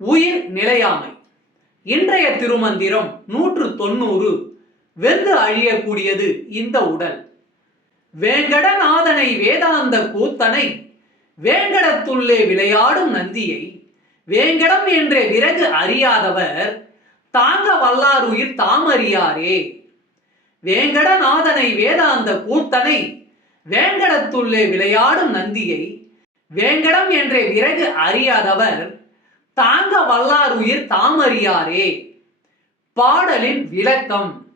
உயிர் நிலையாமை இன்றைய திருமந்திரம் நூற்று தொண்ணூறு வெந்து அழியக்கூடியது இந்த உடல். வேங்கடநாதனை வேதாந்த கூத்தனை வேங்கடத்துள்ளே விளையாடும் நந்தியை வேங்கடம் என்றே விறகு அறியாதவர் தாங்க வல்லாருயிர் தாமறியாரே. வேங்கடநாதனை வேதாந்த கூத்தனை வேங்கடத்துள்ளே விளையாடும் நந்தியை வேங்கடம் என்றே விறகு அறியாதவர் தாங்க வல்லாருயிர் தாமறியாரே. பாடலின் விளக்கம்.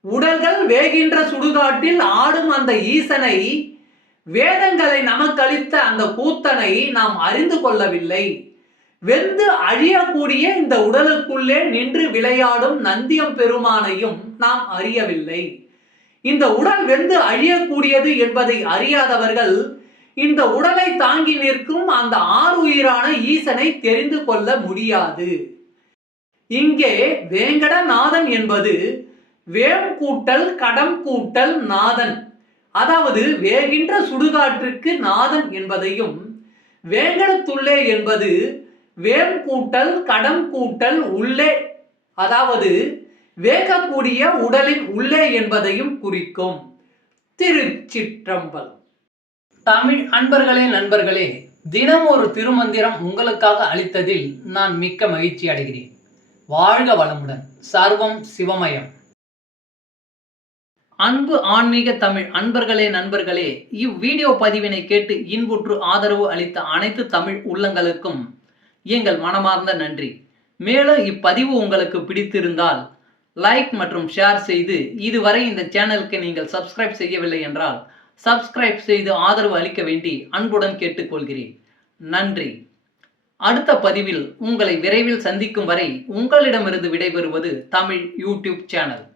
உடல்கள் வேகின்ற சுடுகாட்டில் ஆடும் அந்த ஈசனை வேதங்களை நமக்களித்த அந்த கூத்தனை நாம் அறிந்து கொள்ளவில்லை. வெந்து அழியக்கூடிய இந்த உடலுக்குள்ளே நின்று விளையாடும் நந்தியம் பெருமானையும் நாம் அறியவில்லை. இந்த உடல் வெந்து அழியக்கூடியது என்பதை அறியாதவர்கள் இந்த உடலை தாங்கி நிற்கும் அந்த ஆறுயிரான ஈசனை தெரிந்து கொள்ள முடியாது. இங்கே வேங்கடநாதன் என்பது வேம் கூட்டல் கடம் கூட்டல் நாதன். அதாவது வேகின்ற சுடுகாற்றுக்கு நாதன் என்பதையும் வேங்கடத்துள்ளே என்பது வேம் கூட்டல் கடம் கூட்டல் உள்ளே அதாவது வேகக்கூடிய உடலின் உள்ளே என்பதையும் குறிக்கும். திருச்சிற்றம்பலம். தமிழ் அன்பர்களே நண்பர்களே தினம் ஒரு திருமந்திரம் உங்களுக்காக அளித்ததில் நான் மிக்க மகிழ்ச்சி அடைகிறேன். வாழ்க வளமுடன். சர்வம் சிவமயம். அன்பு ஆன்மீக தமிழ் அன்பர்களே நண்பர்களே இவ்வீடியோ பதிவினை கேட்டு இன்புற்று ஆதரவு அளித்த அனைத்து தமிழ் உள்ளங்களுக்கும் எங்கள் மனமார்ந்த நன்றி. மேலும் இப்பதிவு உங்களுக்கு பிடித்திருந்தால் லைக் மற்றும் ஷேர் செய்து இதுவரை இந்த சேனலுக்கு நீங்கள் சப்ஸ்கிரைப் செய்யவில்லை என்றால் சப்ஸ்கிரைப் செய்து ஆதரவு அளிக்க வேண்டி அன்புடன் கேட்டுக்கொள்கிறேன். நன்றி. அடுத்த பதிவில் உங்களை விரைவில் சந்திக்கும் வரை உங்களிடமிருந்து விடைபெறுவது தமிழ் யூடியூப் சேனல்.